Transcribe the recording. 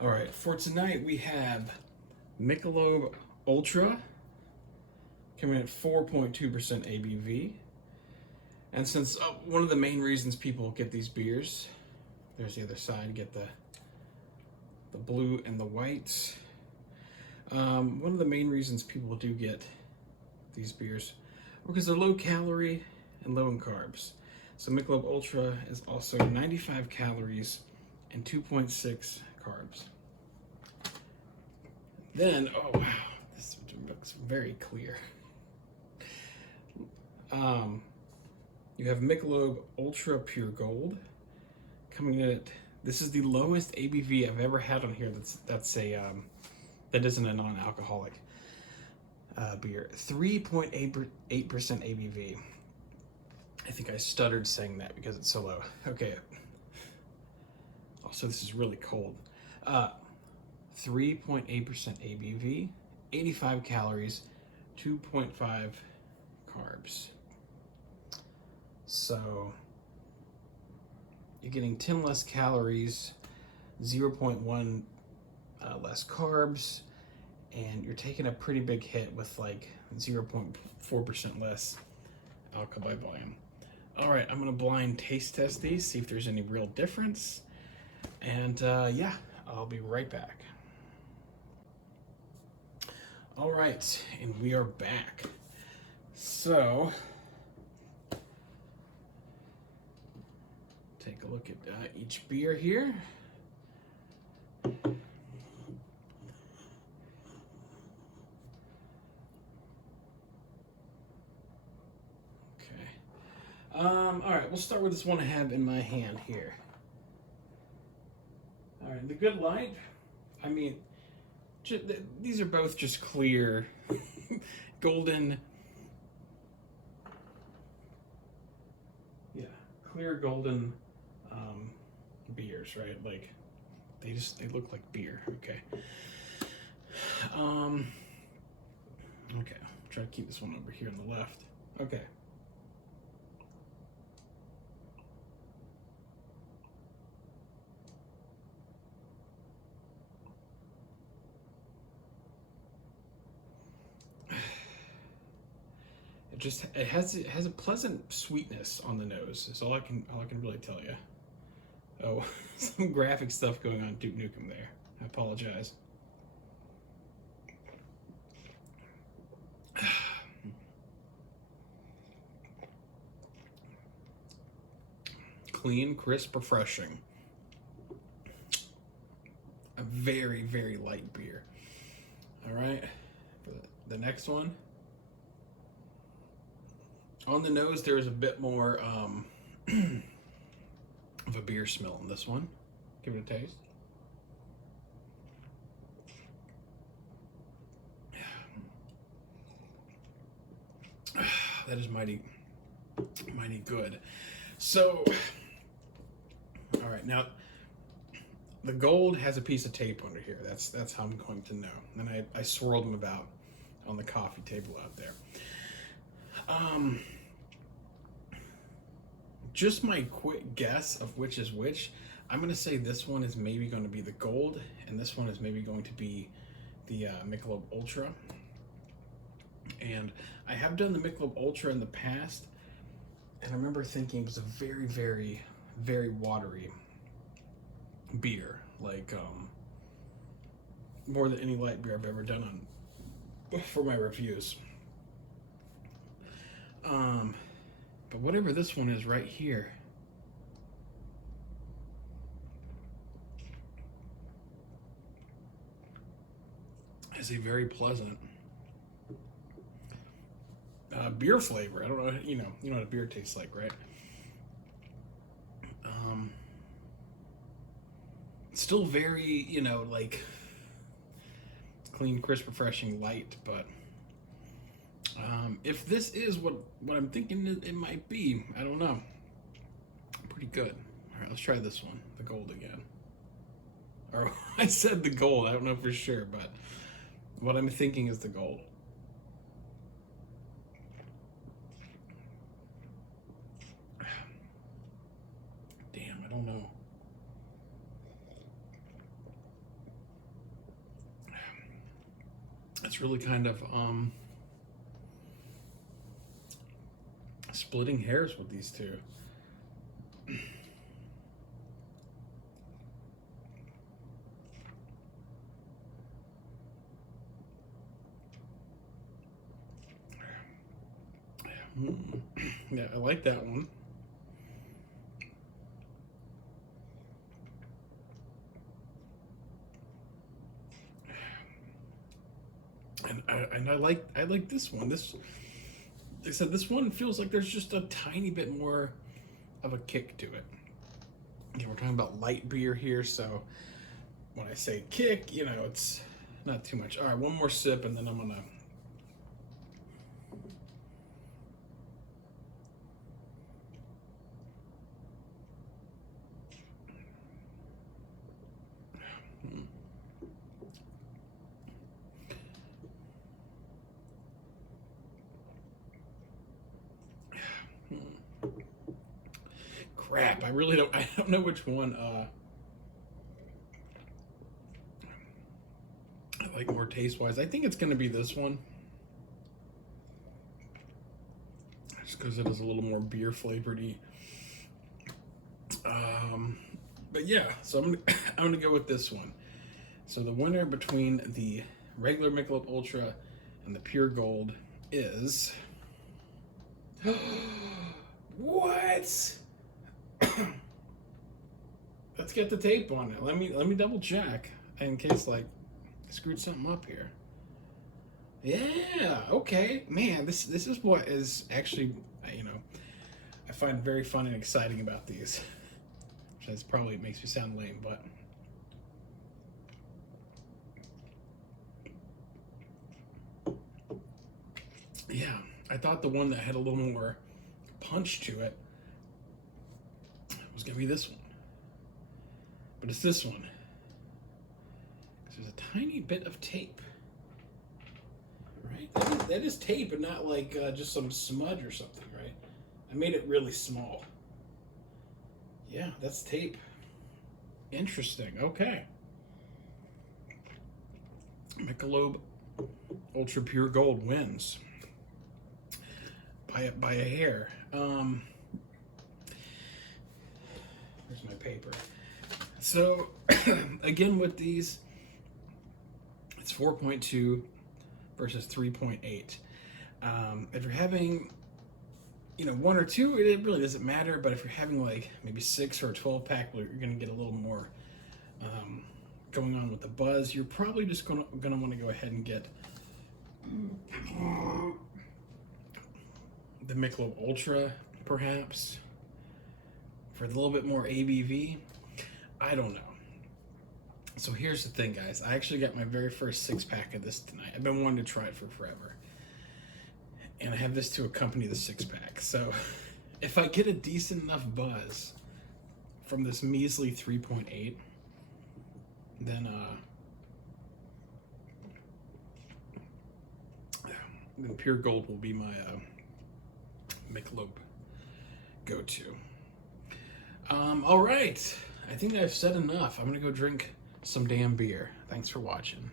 All right, for tonight we have Michelob Ultra coming in at 4.2% ABV. And since one of the main reasons people get these beers, there's the other side, get the blue and the white. One of the main reasons people do get these beers because they're low calorie and low in carbs. So Michelob Ultra is also 95 calories and 2.6 carbs. Then, oh wow, this looks very clear. You have Michelob Ultra Pure Gold coming in at, this is the lowest ABV I've ever had on here. That isn't a non-alcoholic beer. 3.8% ABV. I think I stuttered saying that because it's so low. Okay. Also, this is really cold. 3.8% ABV, 85 calories, 2.5 carbs. So you're getting 10 less calories, 0.1 less carbs, and you're taking a pretty big hit with like 0.4% less alcohol by volume. All right, I'm gonna blind taste test these, see if there's any real difference. And yeah, I'll be right back. All right, and we are back. So, take a look at each beer here. All right, we'll start with this one I have in my hand here. All right, the Good Light. I mean, these are both just clear, golden. Yeah, clear golden beers, right? Like they look like beer. Okay. Okay. Try to keep this one over here on the left. Okay. It has a pleasant sweetness on the nose. Is all I can really tell you. Oh, some graphic stuff going on Duke Nukem there. I apologize. Clean, crisp, refreshing. A very, very light beer. All right, for the next one. On the nose, there's a bit more of a beer smell in this one. Give it a taste. That is mighty good. So, all right, now the gold has a piece of tape under here. That's how I'm going to know. And I swirled them about on the coffee table out there. Just my quick guess of which is which, I'm going to say this one is maybe going to be the gold, and this one is maybe going to be the Michelob Ultra. And I have done the Michelob Ultra in the past, and I remember thinking it was a very, very, very watery beer, like more than any light beer I've ever done for my reviews. But whatever this one is right here, is a very pleasant beer flavor. I don't know, you know what a beer tastes like, right? Still very, like clean, crisp, refreshing, light, but if this is what I'm thinking it might be, I don't know. Pretty good. All right, let's try this one, the gold again. Or I said the gold, I don't know for sure, but what I'm thinking is the gold. Damn, I don't know. It's really kind of splitting hairs with these two. Yeah, I like that one. And I like this one. This, they said this one feels like there's just a tiny bit more of a kick to it. We're talking about light beer here, so when I say kick, you know, it's not too much. All right, one more sip, and then I'm gonna. Crap, I really don't. I don't know which one. I like more taste wise. I think it's gonna be this one, just because it is a little more beer flavored-y. But yeah, so I'm gonna go with this one. So the winner between the regular Michelob Ultra and the Pure Gold is what? Let's get the tape on it. Let me double check in case like I screwed something up here. Yeah, okay, man. This is what is actually, you know, I find very fun and exciting about these. Which is probably makes me sound lame, but yeah, I thought the one that had a little more punch to it was gonna be this one, but it's this one. There's a tiny bit of tape, right? That is tape, and not like just some smudge or something, right? I made it really small. Yeah, that's tape. Interesting. Okay. Michelob Ultra Pure Gold wins by a hair. Here's my paper. So again with these, it's 4.2 versus 3.8. If you're having, you know, one or two, it really doesn't matter. But if you're having like maybe 6 or a 12 pack, you're going to get a little more going on with the buzz. You're probably just going to want to go ahead and get the Michelob Ultra, perhaps, for a little bit more ABV. I don't know. So here's the thing, guys. I actually got my very first 6-pack of this tonight. I've been wanting to try it for forever. And I have this to accompany the 6-pack. So if I get a decent enough buzz from this measly 3.8, then Pure Gold will be my Michelob go-to. All right. I think I've said enough. I'm going to go drink some damn beer. Thanks for watching.